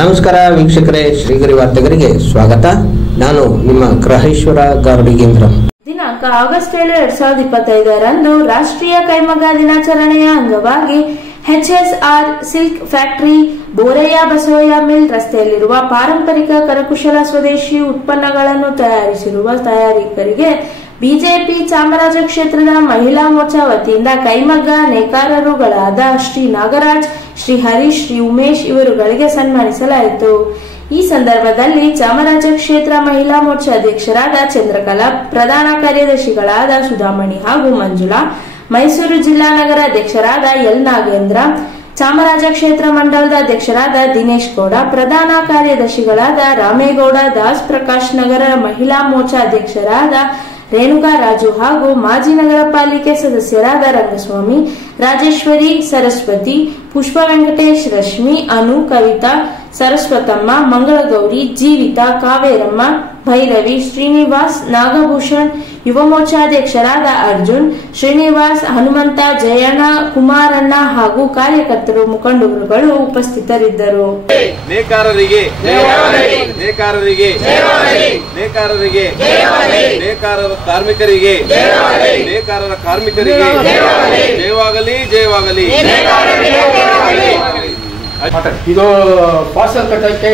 ನಮಸ್ಕಾರ ವೀಕ್ಷಕರೇ, ಶ್ರೀಗರಿ ವಾರ್ತೆಗರಿಗೆ ಸ್ವಾಗತ. ನಾನು ನಿಮ್ಮ ಗ್ರಹೇಶ್ವರ ಗಾರ್ಡಿಗೇಂದ್ರ. ದಿನಾಂಕ ಆಗಸ್ಟ್ 7, 2025ರಂದು ರಾಷ್ಟ್ರೀಯ ಕೈಮಗ್ಗ ದಿನಾಚರಣೆಯ ಅಂಗವಾಗಿ HSR silk factory Borayya Basavayya mill ರಸ್ತೆಯಲ್ಲಿರುವ ಪಾರಂಪರಿಕ ಕರಕುಶಲ ಸ್ವದೇಶಿ ಉತ್ಪನ್ನಗಳನ್ನು ತಯಾರಿಸಿರುವ ತಯಾರಕರಿಗೆ ಬಿಜೆಪಿ ಚಾಮರಾಜ ಕ್ಷೇತ್ರದ ಮಹಿಳಾ ಮೋರ್ಚಾ ವತಿಯಿಂದ ಕೈಮಗ್ಗ ನೇಕಾರರುಗಳಾದ ಶ್ರೀ ನಾಗರಾಜ್, ಶ್ರೀ ಹರೀಶ್, ಶ್ರೀ ಉಮೇಶ್ ಇವರುಗಳಿಗೆ ಸನ್ಮಾನಿಸಲಾಯಿತು. ಈ ಸಂದರ್ಭದಲ್ಲಿ ಚಾಮರಾಜ ಕ್ಷೇತ್ರ ಮಹಿಳಾ ಮೋರ್ಚಾ ಅಧ್ಯಕ್ಷರಾದ ಚಂದ್ರಕಲಾ, ಪ್ರಧಾನ ಕಾರ್ಯದರ್ಶಿಗಳಾದ ಸುಧಾಮಣಿ ಹಾಗೂ ಮಂಜುಳಾ, ಮೈಸೂರು ಜಿಲ್ಲಾ ನಗರ ಅಧ್ಯಕ್ಷರಾದ ಎಲ್ ನಾಗೇಂದ್ರ, ಚಾಮರಾಜ ಕ್ಷೇತ್ರ ಮಂಡಲದ ಅಧ್ಯಕ್ಷರಾದ ದಿನೇಶ್ ಗೌಡ, ಪ್ರಧಾನ ಕಾರ್ಯದರ್ಶಿಗಳಾದ ರಾಮೇಗೌಡ ದಾಸ್, ಪ್ರಕಾಶ್ ನಗರ ಮಹಿಳಾ ಮೋರ್ಚಾ ಅಧ್ಯಕ್ಷರಾದ ರೇಣುಕಾ ರಾಜು ಹಾಗೂ ಮಾಜಿ ನಗರ ಪಾಲಿಕೆ ಸದಸ್ಯರಾದ ರಂಗಸ್ವಾಮಿ, ರಾಜೇಶ್ವರಿ, ಸರಸ್ವತಿ, ಪುಷ್ಪ ವೆಂಕಟೇಶ್, ರಶ್ಮಿ, ಅನು, ಕವಿತಾ, ಸರಸ್ವತಮ್ಮ, ಮಂಗಳಗೌರಿ, ಜೀವಿತಾ, ಕಾವೇರಮ್ಮ, ಭೈರವಿ, ಶ್ರೀನಿವಾಸ್, ನಾಗಭೂಷಣ್, ಯುವ ಮೋರ್ಚಾಧ್ಯಕ್ಷರಾದ ಅರ್ಜುನ್, ಶ್ರೀನಿವಾಸ್, ಹನುಮಂತ, ಜಯಣ್ಣ, ಕುಮಾರಣ್ಣ ಹಾಗೂ ಕಾರ್ಯಕರ್ತರು, ಮುಖಂಡರುಗಳು ಉಪಸ್ಥಿತರಿದ್ದರು. ನೇಕಾರರಿಗೆ ನೇಕಾರರಿಗೆ ನೇಕಾರರಿಗೆ ನೇಕಾರರ ಕಾರ್ಮಿಕರಿಗೆ ನೇಕಾರರ ಕಾರ್ಮಿಕರಿಗೆ ಜಯವಾಗಲಿ ಜಯವಾಗಲಿ. ಇದು ಪಾರ್ಸಲ್ ಕಟ್ಟಕ್ಕೆ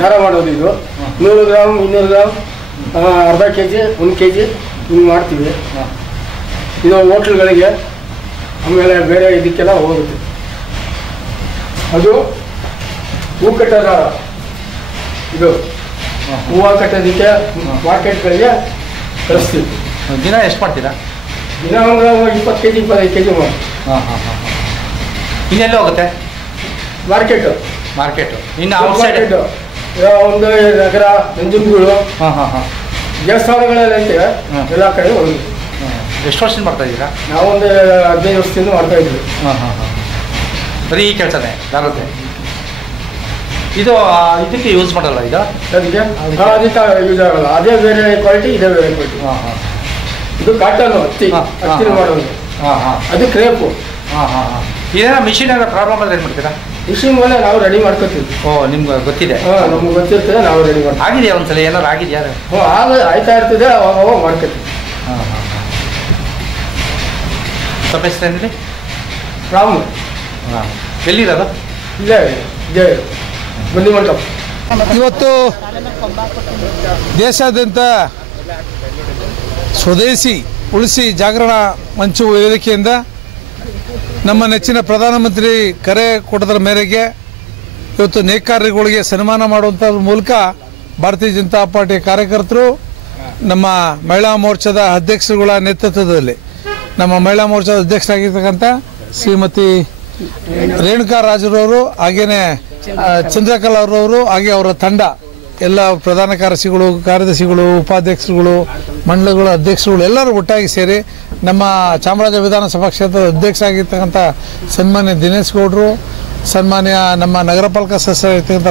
ದಾರ ಮಾಡೋದು. ಇದು 100 ಗ್ರಾಮ್ 200 ಗ್ರಾಮ್ ಅರ್ಧ ಕೆಜಿ 1 ಕೆಜಿ ಹಿಂಗೆ ಮಾಡ್ತೀವಿ. ಇದು ಹೋಟ್ಲ್ಗಳಿಗೆ ಆಮೇಲೆ ಬೇರೆ ಇದಕ್ಕೆಲ್ಲ ಹೋಗುತ್ತೆ. ಅದು ಹೂ ಕಟ್ಟೋ ದಾರ. ಇದು ಹೂವು ಕಟ್ಟೋದಕ್ಕೆ ಮಾರ್ಕೆಟ್ಗಳಿಗೆ ಕಳಿಸ್ತೀವಿ. ದಿನ ಎಷ್ಟು ಮಾಡ್ತೀರಾ? ದಿನ ಒಂದು 20 ಕೆಜಿ 25 ಕೆಜಿ ಮಾಡಿ. ಇನ್ನೆಲ್ಲ ಹೋಗುತ್ತೆ ಮಾರ್ಕೆಟು ಇನ್ನು ಔಟ್ಸೈಡ್ ಒಂದು ನಗರ, ನಂಜನಗೂಡು, ದೇವಸ್ಥಾನಗಳಲ್ಲಿ ಎಲ್ಲ ಕಡೆ ಹೋಗಿ. ಎಷ್ಟು ವರ್ಷದಿಂದ ಮಾಡ್ತಾ ಇದ್ದೀರಾ? ನಾವೊಂದು 15 ವರ್ಷದಿಂದ ಮಾಡ್ತಾ ಇದ್ವಿ. ಬರೀ ಈ ಕೆಲಸನೇ ಬರುತ್ತೆ. ಇದು ಇದಕ್ಕೆ ಯೂಸ್ ಮಾಡಲ್ಲ? ಇದು ಅದಕ್ಕೆ ಯೂಸ್ ಆಗಲ್ಲ. ಅದೇ ಬೇರೆ ಕ್ವಾಲಿಟಿ, ಇದೇ ಬೇರೆ ಕ್ವಾಲಿಟಿ. ಇದು ಕಾಟನ್ ಹತ್ತಿ ಮಾಡೋದು. ಅದು ಕ್ರೇಪು. ಇದೇನೋ ಮಿಷಿನ್ ಏನೋ ಪ್ರಾಬ್ಲಮ್ ಆದರೆ ಏನು ಮಾಡ್ತೀರಾ? ಮಿಷಿನ್ ಮೇಲೆ ನಾವು ರೆಡಿ ಮಾಡ್ಕೊತೀವಿ. ನಿಮ್ಗೆ ಗೊತ್ತಿದೆ? ನಮ್ಗೆ ಗೊತ್ತಿರ್ತದೆ, ನಾವು ರೆಡಿ ಮಾಡ್ತೀವಿ. ಆಗಿದೆಯಾ ಒಂದ್ಸಲ ಏನಾರು ಆಗಿದೆಯಾ? ಆಯ್ತಾ ಇರ್ತದೆ, ಅವಾಗ ಮಾಡ್ಕೊತೀವಿ. ಸ್ವಲ್ಪ ಹೆಸರೇನಿದೆ? ರಾಮು. ಎಲ್ಲಿರೋದು? ಇಲ್ಲೇ ಇದೇ ಬನ್ನಿ ಮಂಟಪ. ಇವತ್ತು ದೇಶಾದ್ಯಂತ ಸ್ವದೇಶಿ ಉಳಿಸಿ ಜಾಗರಣ ಮಂಚು ವೇದಿಕೆಯಿಂದ ನಮ್ಮ ನೆಚ್ಚಿನ ಪ್ರಧಾನಮಂತ್ರಿ ಕರೆ ಕೊಡೋದ್ರ ಮೇರೆಗೆ ಇವತ್ತು ನೇಕಾರರುಗಳಿಗೆ ಸನ್ಮಾನ ಮಾಡುವಂಥ ಮೂಲಕ ಭಾರತೀಯ ಜನತಾ ಪಾರ್ಟಿಯ ಕಾರ್ಯಕರ್ತರು ನಮ್ಮ ಮಹಿಳಾ ಮೋರ್ಚಾದ ಅಧ್ಯಕ್ಷರುಗಳ ನೇತೃತ್ವದಲ್ಲಿ ನಮ್ಮ ಮಹಿಳಾ ಮೋರ್ಚಾದ ಅಧ್ಯಕ್ಷರಾಗಿರ್ತಕ್ಕಂಥ ಶ್ರೀಮತಿ ರೇಣುಕಾ ರಾಜರವರು, ಹಾಗೆಯೇ ಚಂದ್ರಕಲಾ ಅವರವರು, ಹಾಗೆ ಅವರ ತಂಡ ಎಲ್ಲ ಪ್ರಧಾನ ಕಾರ್ಯದರ್ಶಿಗಳು, ಉಪಾಧ್ಯಕ್ಷರುಗಳು, ಮಂಡಲಗಳ ಅಧ್ಯಕ್ಷರುಗಳು ಎಲ್ಲರೂ ಒಟ್ಟಾಗಿ ಸೇರಿ ನಮ್ಮ ಚಾಮರಾಜ ವಿಧಾನಸಭಾ ಕ್ಷೇತ್ರದ ಅಧ್ಯಕ್ಷ ಆಗಿರ್ತಕ್ಕಂಥ ಸನ್ಮಾನ್ಯ ದಿನೇಶ್ ಗೌಡರು, ಸನ್ಮಾನ್ಯ ನಮ್ಮ ನಗರ ಪಾಲಿಕೆ ಸದಸ್ಯರಾಗಿರ್ತಕ್ಕಂಥ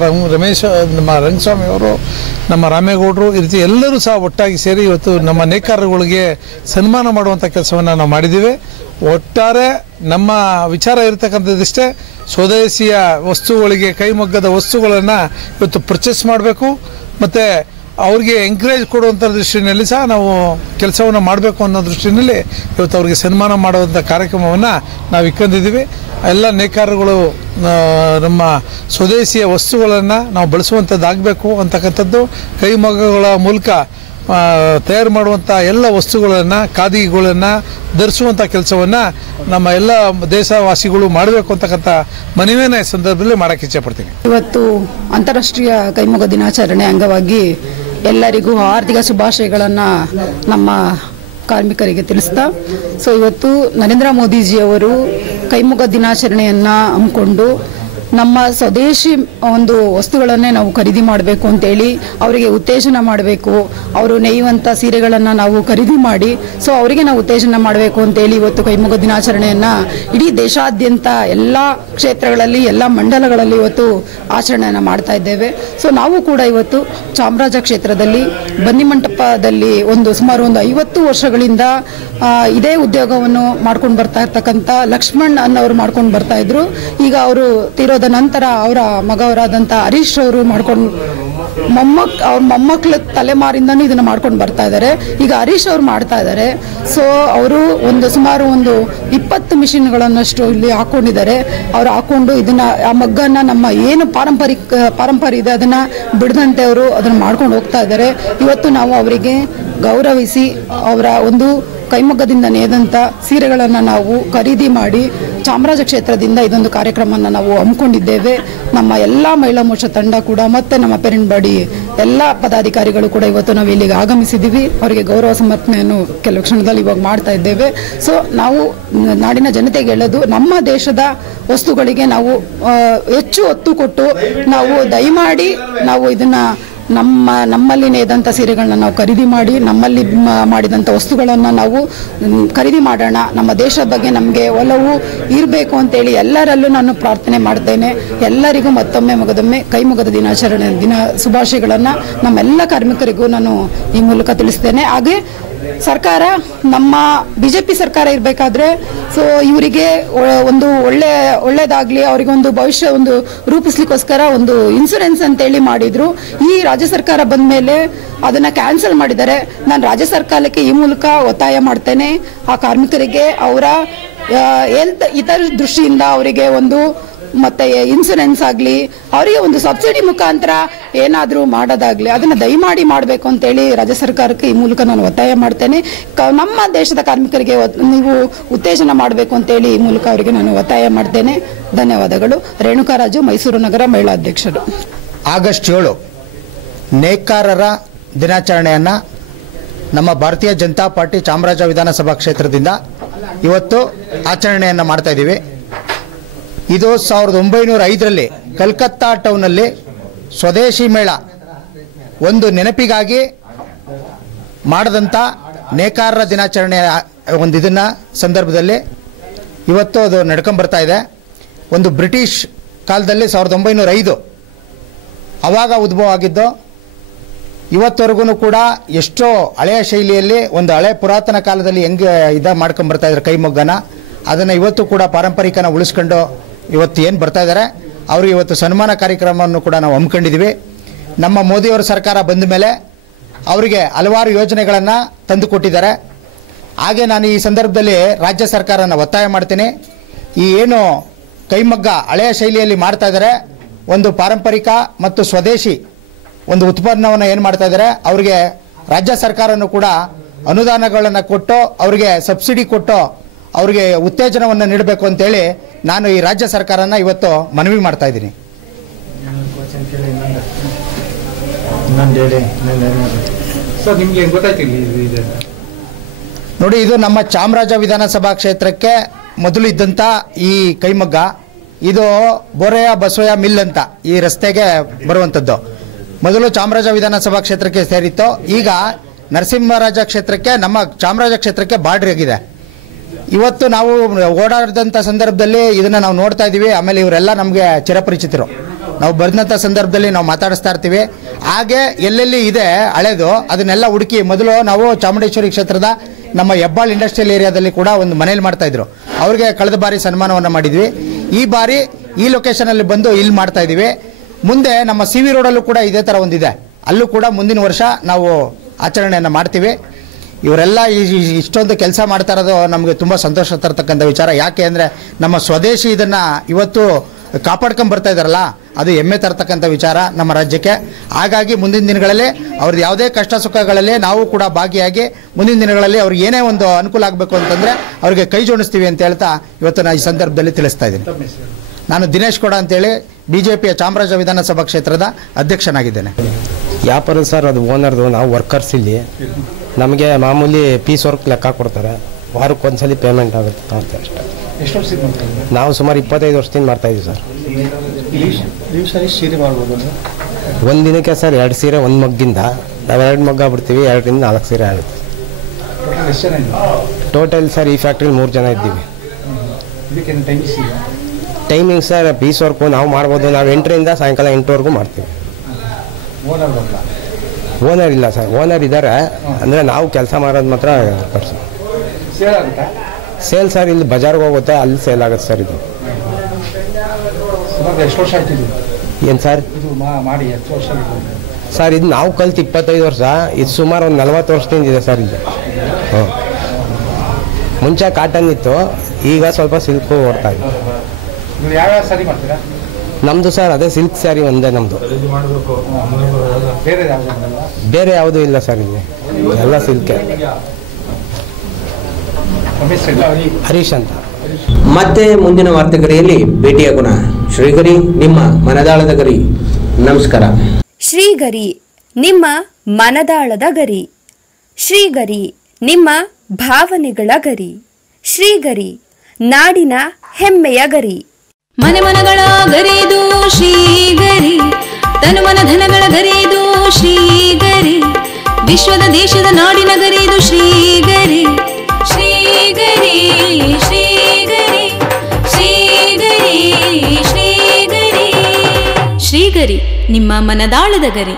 ನಮ್ಮ ರಂಗಸ್ವಾಮಿ ಅವರು, ನಮ್ಮ ರಾಮೇಗೌಡರು, ಈ ರೀತಿ ಎಲ್ಲರೂ ಸಹ ಒಟ್ಟಾಗಿ ಸೇರಿ ಇವತ್ತು ನಮ್ಮ ನೇಕಾರರುಗಳಿಗೆ ಸನ್ಮಾನ ಮಾಡುವಂಥ ಕೆಲಸವನ್ನು ನಾವು ಮಾಡಿದ್ದೀವಿ. ಒಟ್ಟಾರೆ ನಮ್ಮ ವಿಚಾರ ಇರತಕ್ಕಂಥದ್ದಿಷ್ಟೇ, ಸ್ವದೇಶಿಯ ವಸ್ತುಗಳಿಗೆ, ಕೈಮಗ್ಗದ ವಸ್ತುಗಳನ್ನು ಇವತ್ತು ಪರ್ಚೇಸ್ ಮಾಡಬೇಕು ಮತ್ತು ಅವ್ರಿಗೆ ಎಂಕರೇಜ್ ಕೊಡುವಂಥ ದೃಷ್ಟಿಯಲ್ಲಿ ಸಹ ನಾವು ಕೆಲಸವನ್ನು ಮಾಡಬೇಕು ಅನ್ನೋ ದೃಷ್ಟಿಯಲ್ಲಿ ಇವತ್ತು ಅವ್ರಿಗೆ ಸನ್ಮಾನ ಮಾಡುವಂಥ ಕಾರ್ಯಕ್ರಮವನ್ನು ನಾವು ಇಟ್ಕೊಂಡಿದ್ದೀವಿ. ಎಲ್ಲ ನೇಕಾರರುಗಳು ನಮ್ಮ ಸ್ವದೇಶಿಯ ವಸ್ತುಗಳನ್ನು ನಾವು ಬಳಸುವಂಥದ್ದಾಗಬೇಕು ಅಂತಕ್ಕಂಥದ್ದು, ಕೈಮಗ್ಗಗಳ ಮೂಲಕ ತಯಾರು ಮಾಡುವಂಥ ಎಲ್ಲ ವಸ್ತುಗಳನ್ನು, ಖಾದಿಗಳನ್ನು ಧರಿಸುವಂಥ ಕೆಲಸವನ್ನು ನಮ್ಮ ಎಲ್ಲ ದೇಶವಾಸಿಗಳು ಮಾಡಬೇಕು ಅಂತಕ್ಕಂಥ ಮನವಿಯನ್ನು ಈ ಸಂದರ್ಭದಲ್ಲಿ ಮಾಡೋಕ್ಕೆ ಇಚ್ಛೆಪಡ್ತೀನಿ. ಇವತ್ತು ಅಂತಾರಾಷ್ಟ್ರೀಯ ಕೈಮಗ್ಗ ದಿನಾಚರಣೆ ಅಂಗವಾಗಿ ಎಲ್ಲರಿಗೂ ಆರ್ಥಿಕ ಶುಭಾಶಯಗಳನ್ನು ನಮ್ಮ ಕಾರ್ಮಿಕರಿಗೆ ತಿಳಿಸ್ತಾ, ಇವತ್ತು ನರೇಂದ್ರ ಮೋದಿಜಿಯವರು ಕೈಮಗ್ಗ ದಿನಾಚರಣೆಯನ್ನು ಹಮ್ಮಿಕೊಂಡು ನಮ್ಮ ಸ್ವದೇಶಿ ಒಂದು ವಸ್ತುಗಳನ್ನೇ ನಾವು ಖರೀದಿ ಮಾಡಬೇಕು ಅಂತೇಳಿ ಅವರಿಗೆ ಉತ್ತೇಜನ ಮಾಡಬೇಕು. ಅವರು ನೇಯುವಂಥ ಸೀರೆಗಳನ್ನು ನಾವು ಖರೀದಿ ಮಾಡಿ ಅವರಿಗೆ ನಾವು ಉತ್ತೇಜನ ಮಾಡಬೇಕು ಅಂತೇಳಿ ಇವತ್ತು ಕೈಮಗ್ಗ ದಿನಾಚರಣೆಯನ್ನು ಇಡೀ ದೇಶಾದ್ಯಂತ ಎಲ್ಲ ಕ್ಷೇತ್ರಗಳಲ್ಲಿ, ಎಲ್ಲ ಮಂಡಲಗಳಲ್ಲಿ ಇವತ್ತು ಆಚರಣೆಯನ್ನು ಮಾಡ್ತಾ ಇದ್ದೇವೆ. ನಾವು ಕೂಡ ಇವತ್ತು ಚಾಮರಾಜ ಕ್ಷೇತ್ರದಲ್ಲಿ ಬನ್ನಿಮಂಟಪದಲ್ಲಿ ಸುಮಾರು 50 ವರ್ಷಗಳಿಂದ ಇದೇ ಉದ್ಯೋಗವನ್ನು ಮಾಡ್ಕೊಂಡು ಬರ್ತಾ ಇರ್ತಕ್ಕಂಥ ಲಕ್ಷ್ಮಣ್ ಅನ್ನೋರು ಮಾಡ್ಕೊಂಡು ಬರ್ತಾ ಇದ್ರು. ಈಗ ಅವರು ತೀರೋ ಗೌರವದ ನಂತರ ಅವರ ಮಗವರಾದಂಥ ಹರೀಶ್ ಅವರು ಮಾಡ್ಕೊಂಡು ಅವ್ರ ಮೊಮ್ಮಕ್ಕಳ ತಲೆಮಾರಿಂದನೂ ಇದನ್ನ ಮಾಡ್ಕೊಂಡು ಬರ್ತಾ ಇದ್ದಾರೆ. ಈಗ ಹರೀಶ್ ಅವ್ರು ಮಾಡ್ತಾ ಇದ್ದಾರೆ. ಸೊ ಅವರು ಸುಮಾರು 20 ಮಿಷಿನ್ಗಳನ್ನಷ್ಟು ಇಲ್ಲಿ ಹಾಕೊಂಡಿದ್ದಾರೆ. ಅವ್ರು ಹಾಕೊಂಡು ಇದನ್ನ ಆ ಮಗ್ಗನ್ನ ನಮ್ಮ ಏನು ಪಾರಂಪರ್ಯ ಇದೆ ಅದನ್ನ ಬಿಡದಂತೆ ಅವರು ಅದನ್ನ ಮಾಡ್ಕೊಂಡು ಹೋಗ್ತಾ ಇದ್ದಾರೆ. ಇವತ್ತು ನಾವು ಅವರಿಗೆ ಗೌರವಿಸಿ ಅವರ ಕೈಮಗ್ಗದಿಂದ ನೇದಂಥ ಸೀರೆಗಳನ್ನು ನಾವು ಖರೀದಿ ಮಾಡಿ ಚಾಮರಾಜ ಕ್ಷೇತ್ರದಿಂದ ಇದೊಂದು ಕಾರ್ಯಕ್ರಮವನ್ನು ನಾವು ಹಮ್ಮಿಕೊಂಡಿದ್ದೇವೆ. ನಮ್ಮ ಎಲ್ಲ ಮಹಿಳಾ ಮೋರ್ಚಾ ತಂಡ ಕೂಡ ಮತ್ತೆ ನಮ್ಮ ಪೆರಿಂಟ್ಬಾಡಿ ಎಲ್ಲ ಪದಾಧಿಕಾರಿಗಳು ಕೂಡ ಇವತ್ತು ನಾವು ಇಲ್ಲಿಗೆ ಆಗಮಿಸಿದ್ದೀವಿ. ಅವರಿಗೆ ಗೌರವ ಸಮರ್ಪಣೆಯನ್ನು ಕೆಲವು ಕ್ಷಣದಲ್ಲಿ ಇವಾಗ ಮಾಡ್ತಾ ಇದ್ದೇವೆ. ಸೊ ನಾವು ನಾಡಿನ ಜನತೆಗೆ ಹೇಳೋದು, ನಮ್ಮ ದೇಶದ ವಸ್ತುಗಳಿಗೆ ನಾವು ಹೆಚ್ಚು ಒತ್ತು ಕೊಟ್ಟು ನಾವು ದಯಮಾಡಿ ನಾವು ಇದನ್ನ ನಮ್ಮಲ್ಲಿ ನೇದಂಥ ಸೀರೆಗಳನ್ನ ನಾವು ಖರೀದಿ ಮಾಡಿ ನಮ್ಮಲ್ಲಿ ಮಾಡಿದಂಥ ವಸ್ತುಗಳನ್ನು ನಾವು ಖರೀದಿ ಮಾಡೋಣ. ನಮ್ಮ ದೇಶದ ಬಗ್ಗೆ ನಮಗೆ ಒಲವು ಇರಬೇಕು ಅಂತೇಳಿ ಎಲ್ಲರಲ್ಲೂ ನಾನು ಪ್ರಾರ್ಥನೆ ಮಾಡ್ತೇನೆ. ಎಲ್ಲರಿಗೂ ಮತ್ತೊಮ್ಮೆ ಕೈಮಗ್ಗದ ದಿನಾಚರಣೆ ಶುಭಾಶಯಗಳನ್ನು ನಮ್ಮೆಲ್ಲ ಕಾರ್ಮಿಕರಿಗೂ ನಾನು ಈ ಮೂಲಕ ತಿಳಿಸ್ತೇನೆ. ಹಾಗೆ ಸರ್ಕಾರ, ನಮ್ಮ ಬಿಜೆಪಿ ಸರ್ಕಾರ ಇರಬೇಕಾದ್ರೆ ಸೊ ಇವರಿಗೆ ಒಳ್ಳೇದಾಗ್ಲಿ, ಅವರಿಗೆ ಭವಿಷ್ಯ ರೂಪಿಸ್ಲಿಕ್ಕೋಸ್ಕರ ಇನ್ಸೂರೆನ್ಸ್ ಅಂತೇಳಿ ಮಾಡಿದ್ರು. ಈ ರಾಜ್ಯ ಸರ್ಕಾರ ಬಂದ ಮೇಲೆ ಅದನ್ನ ಕ್ಯಾನ್ಸಲ್ ಮಾಡಿದ್ದಾರೆ. ನಾನು ರಾಜ್ಯ ಸರ್ಕಾರಕ್ಕೆ ಈ ಮೂಲಕ ಒತ್ತಾಯ ಮಾಡ್ತೇನೆ, ಆ ಕಾರ್ಮಿಕರಿಗೆ ಅವರ ಹೆಲ್ತ್ ಇತರ ದೃಷ್ಟಿಯಿಂದ ಅವರಿಗೆ ಮತ್ತೆ ಇನ್ಸೂರೆನ್ಸ್ ಆಗಲಿ, ಅವರಿಗೆ ಸಬ್ಸಿಡಿ ಮುಖಾಂತರ ಏನಾದರೂ ಮಾಡೋದಾಗ್ಲಿ ಅದನ್ನ ದಯಮಾಡಿ ಮಾಡಬೇಕು ಅಂತೇಳಿ ರಾಜ್ಯ ಸರ್ಕಾರಕ್ಕೆ ಈ ಮೂಲಕ ನಾನು ಒತ್ತಾಯ ಮಾಡ್ತೇನೆ. ನಮ್ಮ ದೇಶದ ಕಾರ್ಮಿಕರಿಗೆ ನೀವು ಉತ್ತೇಜನ ಮಾಡಬೇಕು ಅಂತೇಳಿ ಈ ಮೂಲಕ ಅವರಿಗೆ ನಾನು ಒತ್ತಾಯ ಮಾಡ್ತೇನೆ. ಧನ್ಯವಾದಗಳು. ರೇಣುಕಾ ರಾಜು, ಮೈಸೂರು ನಗರ ಮಹಿಳಾ ಅಧ್ಯಕ್ಷರು. ಆಗಸ್ಟ್ 7 ನೇಕಾರರ ದಿನಾಚರಣೆಯನ್ನು ನಮ್ಮ ಭಾರತೀಯ ಜನತಾ ಪಾರ್ಟಿ ಚಾಮರಾಜ ವಿಧಾನಸಭಾ ಕ್ಷೇತ್ರದಿಂದ ಇವತ್ತು ಆಚರಣೆಯನ್ನು ಮಾಡ್ತಾ ಇದ್ದೀವಿ. ಇದು 1905ರಲ್ಲಿ ಕಲ್ಕತ್ತಾ ಟೌನಲ್ಲಿ ಸ್ವದೇಶಿ ಮೇಳ ನೆನಪಿಗಾಗಿ ಮಾಡಿದಂಥ ನೇಕಾರರ ದಿನಾಚರಣೆಯ ಇದನ್ನ ಸಂದರ್ಭದಲ್ಲಿ ಇವತ್ತು ಅದು ನಡ್ಕೊಂಬರ್ತಾ ಇದೆ. ಬ್ರಿಟಿಷ್ ಕಾಲದಲ್ಲಿ 1905 ಆವಾಗ ಉದ್ಭವ ಆಗಿದ್ದು. ಇವತ್ತವರೆಗೂ ಕೂಡ ಎಷ್ಟೋ ಹಳೆಯ ಶೈಲಿಯಲ್ಲಿ ಹಳೆ ಪುರಾತನ ಕಾಲದಲ್ಲಿ ಹೆಂಗೆ ಮಾಡ್ಕೊಂಬರ್ತಾ ಇದ್ದಾರೆ ಕೈಮಗ್ಗನ, ಅದನ್ನು ಇವತ್ತು ಕೂಡ ಪಾರಂಪರಿಕನ ಉಳಿಸ್ಕೊಂಡು ಇವತ್ತು ಏನು ಬರ್ತಾ ಇದ್ದಾರೆ ಅವ್ರಿಗೆ ಇವತ್ತು ಸನ್ಮಾನ ಕಾರ್ಯಕ್ರಮವನ್ನು ಕೂಡ ನಾವು ಹಮ್ಮಿಕೊಂಡಿದ್ದೀವಿ. ನಮ್ಮ ಮೋದಿಯವರ ಸರ್ಕಾರ ಬಂದ ಮೇಲೆ ಅವರಿಗೆ ಹಲವಾರು ಯೋಜನೆಗಳನ್ನು ತಂದು ಕೊಟ್ಟಿದ್ದಾರೆ. ಹಾಗೆ ನಾನು ಈ ಸಂದರ್ಭದಲ್ಲಿ ರಾಜ್ಯ ಸರ್ಕಾರನ ಒತ್ತಾಯ ಮಾಡ್ತೀನಿ, ಈ ಏನು ಕೈಮಗ್ಗ ಹಳೆಯ ಶೈಲಿಯಲ್ಲಿ ಮಾಡ್ತಾ ಇದ್ದಾರೆ, ಪಾರಂಪರಿಕ ಮತ್ತು ಸ್ವದೇಶಿ ಉತ್ಪನ್ನವನ್ನು ಏನು ಮಾಡ್ತಾ ಇದ್ದಾರೆ ಅವರಿಗೆ ರಾಜ್ಯ ಸರ್ಕಾರನೂ ಕೂಡ ಅನುದಾನಗಳನ್ನು ಕೊಟ್ಟು ಅವರಿಗೆ ಸಬ್ಸಿಡಿ ಕೊಟ್ಟು ಅವರಿಗೆ ಉತ್ತೇಜನವನ್ನು ನೀಡಬೇಕು ಅಂತೇಳಿ ನಾನು ಈ ರಾಜ್ಯ ಸರ್ಕಾರನ ಇವತ್ತು ಮನವಿ ಮಾಡ್ತಾ ಇದ್ದೀನಿ. ನೋಡಿ, ಇದು ನಮ್ಮ ಚಾಮರಾಜ ವಿಧಾನಸಭಾ ಕ್ಷೇತ್ರಕ್ಕೆ ಮೊದಲು ಇದ್ದಂಥ ಈ ಕೈಮಗ್ಗ, ಇದು ಬೋರೆಯ ಬಸವಯ್ಯ ಮಿಲ್ ಅಂತ ಈ ರಸ್ತೆಗೆ ಬರುವಂಥದ್ದು. ಮೊದಲು ಚಾಮರಾಜ ವಿಧಾನಸಭಾ ಕ್ಷೇತ್ರಕ್ಕೆ ಸೇರಿತ್ತು. ಈಗ ನರಸಿಂಹರಾಜ ಕ್ಷೇತ್ರಕ್ಕೆ, ನಮ್ಮ ಚಾಮರಾಜ ಕ್ಷೇತ್ರಕ್ಕೆ ಬಾರ್ಡ್ರ್ ಆಗಿದೆ. ಇವತ್ತು ನಾವು ಓಡಾಡಿದಂಥ ಸಂದರ್ಭದಲ್ಲಿ ಇದನ್ನು ನಾವು ನೋಡ್ತಾ ಇದ್ದೀವಿ. ಆಮೇಲೆ ಇವರೆಲ್ಲ ನಮಗೆ ಚಿರಪರಿಚಿತರು, ನಾವು ಬಂದಂಥ ಸಂದರ್ಭದಲ್ಲಿ ನಾವು ಮಾತಾಡಿಸ್ತಾ ಇರ್ತೀವಿ. ಹಾಗೆ ಎಲ್ಲೆಲ್ಲಿ ಇದೆ ಹಳೆದು ಅದನ್ನೆಲ್ಲ ಹುಡುಕಿ, ಮೊದಲು ನಾವು ಚಾಮುಂಡೇಶ್ವರಿ ಕ್ಷೇತ್ರದ ನಮ್ಮ ಹೆಬ್ಬಾಳ್ ಇಂಡಸ್ಟ್ರಿಯಲ್ ಏರಿಯಾದಲ್ಲಿ ಕೂಡ ಮನೇಲಿ ಮಾಡ್ತಾಯಿದ್ರು. ಅವ್ರಿಗೆ ಕಳೆದ ಬಾರಿ ಸನ್ಮಾನವನ್ನು ಮಾಡಿದ್ವಿ. ಈ ಬಾರಿ ಈ ಲೊಕೇಶನಲ್ಲಿ ಬಂದು ಇಲ್ಲಿ ಮಾಡ್ತಾ ಇದ್ದೀವಿ. ಮುಂದೆ ನಮ್ಮ ಸಿ ವಿ ರೋಡಲ್ಲೂ ಕೂಡ ಇದೇ ಥರ ಒಂದಿದೆ, ಅಲ್ಲೂ ಕೂಡ ಮುಂದಿನ ವರ್ಷ ನಾವು ಆಚರಣೆಯನ್ನು ಮಾಡ್ತೀವಿ. ಇವರೆಲ್ಲ ಇಷ್ಟೊಂದು ಕೆಲಸ ಮಾಡ್ತಾ ಇರೋದು ನಮಗೆ ತುಂಬ ಸಂತೋಷ ತರತಕ್ಕಂಥ ವಿಚಾರ. ಯಾಕೆ ಅಂದರೆ ನಮ್ಮ ಸ್ವದೇಶಿ ಇದನ್ನು ಇವತ್ತು ಕಾಪಾಡ್ಕೊಂಡು ಬರ್ತಾ ಇದ್ದಾರಲ್ಲ, ಅದು ಹೆಮ್ಮೆ ತರತಕ್ಕಂಥ ವಿಚಾರ ನಮ್ಮ ರಾಜ್ಯಕ್ಕೆ. ಹಾಗಾಗಿ ಮುಂದಿನ ದಿನಗಳಲ್ಲಿ ಅವ್ರದ್ದು ಯಾವುದೇ ಕಷ್ಟ ಸುಖಗಳಲ್ಲಿ ನಾವು ಕೂಡ ಭಾಗಿಯಾಗಿ ಮುಂದಿನ ದಿನಗಳಲ್ಲಿ ಅವ್ರಿಗೆ ಏನೇ ಅನುಕೂಲ ಆಗಬೇಕು ಅಂತಂದರೆ ಅವ್ರಿಗೆ ಕೈ ಜೋಡಿಸ್ತೀವಿ ಅಂತ ಹೇಳ್ತಾ ಇವತ್ತು ನಾನು ಈ ಸಂದರ್ಭದಲ್ಲಿ ತಿಳಿಸ್ತಾ ಇದ್ದೀನಿ. ನಾನು ದಿನೇಶ್ ಗೌಡ ಅಂತೇಳಿ BJPಯ ಚಾಮರಾಜ ವಿಧಾನಸಭಾ ಕ್ಷೇತ್ರದ ಅಧ್ಯಕ್ಷನಾಗಿದ್ದೇನೆ. ವ್ಯಾಪಾರ ಸರ್, ಅದು ಓನರ್ದು, ನಾವು ವರ್ಕರ್ಸ್ ಇಲ್ಲಿ. ನಮಗೆ ಮಾಮೂಲಿ ಪೀಸ್ ವರ್ಕ್ ಲೆಕ್ಕ ಕೊಡ್ತಾರೆ, ವಾರಕ್ಕೊಂದ್ಸಲಿ ಪೇಮೆಂಟ್ ಆಗುತ್ತೆ ಅಂತ ಅಷ್ಟೇ. ನಾವು ಸುಮಾರು 25 ವರ್ಷದಿಂದ ಮಾಡ್ತಾ ಇದ್ದೀವಿ ಸರ್. ಒಂದು ದಿನಕ್ಕೆ ಸರ್ 2 ಸೀರೆ, 1 ಮಗ್ಗಿಂದ ನಾವು 2 ಮಗ್ಗ ಬಿಡ್ತೀವಿ, 2 ರಿಂದ 4 ಸೀರೆ ಆಗುತ್ತೆ ಟೋಟಲ್ ಸರ್. ಈ ಫ್ಯಾಕ್ಟ್ರಿಲಿ 3 ಜನ ಇದ್ದೀವಿ. ಟೈಮಿಂಗ್ ಸರ್ ಪೀಸ್ ವರ್ಕು ನಾವು ಮಾಡ್ಬೋದು, ನಾವು 8 ರಿಂದ ಸಾಯಂಕಾಲ 8ವರೆಗೂ ಮಾಡ್ತೀವಿ. ಓನರ್ ಇಲ್ಲ ಸರ್, ಓನರ್ ಇದ್ದಾರೆ, ಅಂದರೆ ನಾವು ಕೆಲಸ ಮಾಡೋದು ಮಾತ್ರ ಸೇಲ್ ಸರ್. ಇಲ್ಲಿ ಬಜಾರ್ಗೆ ಹೋಗುತ್ತೆ, ಅಲ್ಲಿ ಸೇಲ್ ಆಗುತ್ತೆ ಸರ್. ಇದು ಎಷ್ಟು ವರ್ಷ ಆಯ್ತಿದ್ದು ಏನು ಸರ್ ಇದು ಮಾಡಿ ಎಷ್ಟು ವರ್ಷ ಸರ್ ಇದು ನಾವು ಕಲ್ತು 25 ವರ್ಷ, ಇದು ಸುಮಾರು ಒಂದು 40 ವರ್ಷದಿಂದ ಇದೆ ಸರ್ ಇದು. ಹಾಂ, ಮುಂಚೆ ಕಾಟನ್ ಇತ್ತು, ಈಗ ಸ್ವಲ್ಪ ಸಿಲ್ಕು ಓಡ್ತಾ ಇದೆ. ನೀವು ಯಾವ್ಯಾವ ಸಾರಿ ಮಾಡ್ತೀರಾ? ನಮ್ಮದು ಸರ್ ಅದೇ ಸಿಲ್ಕ್ ಸ್ಯಾರಿ ಒಂದೇ ನಮ್ಮದು, ಬೇರೆ ಯಾವುದಲ್ಲ? ಬೇರೆ ಯಾವುದೂ ಇಲ್ಲ ಸರ್ ಇಲ್ಲಿ, ಎಲ್ಲ ಸಿಲ್ಕೆ. ಹರೀಶ್ ಅಂತ. ಮತ್ತೆ ಮುಂದಿನ ವಾರ್ತೆಗರಿಯಲ್ಲಿ ಭೇಟಿಯಾಗೋಣ. ಶ್ರೀಗರಿ, ನಿಮ್ಮ ಮನದಾಳದ ಗರಿ. ನಮಸ್ಕಾರ. ಶ್ರೀಗರಿ, ನಿಮ್ಮ ಮನದಾಳದ ಗರಿ. ಶ್ರೀಗರಿ, ನಿಮ್ಮ ಭಾವನೆಗಳ ಗರಿ. ಶ್ರೀಗರಿ, ನಾಡಿನ ಹೆಮ್ಮೆಯ ಗರಿ. ಮನೆ ಮನಗಳ ಗರಿದು ಶ್ರೀಗರಿ, ತನು ಮನ ಧನಗಳ ಗರಿದು ಶ್ರೀಗರಿ, ವಿಶ್ವದ ದೇಶದ ನಾಡಿನ ಗರಿದು ಶ್ರೀಗರಿ. ಶ್ರೀಗರಿ ಶ್ರೀಗರಿ ಶ್ರೀಗರಿ ಶ್ರೀಗರಿ ಶ್ರೀಗರಿ, ನಿಮ್ಮ ಮನದಾಳದ ಗರಿ.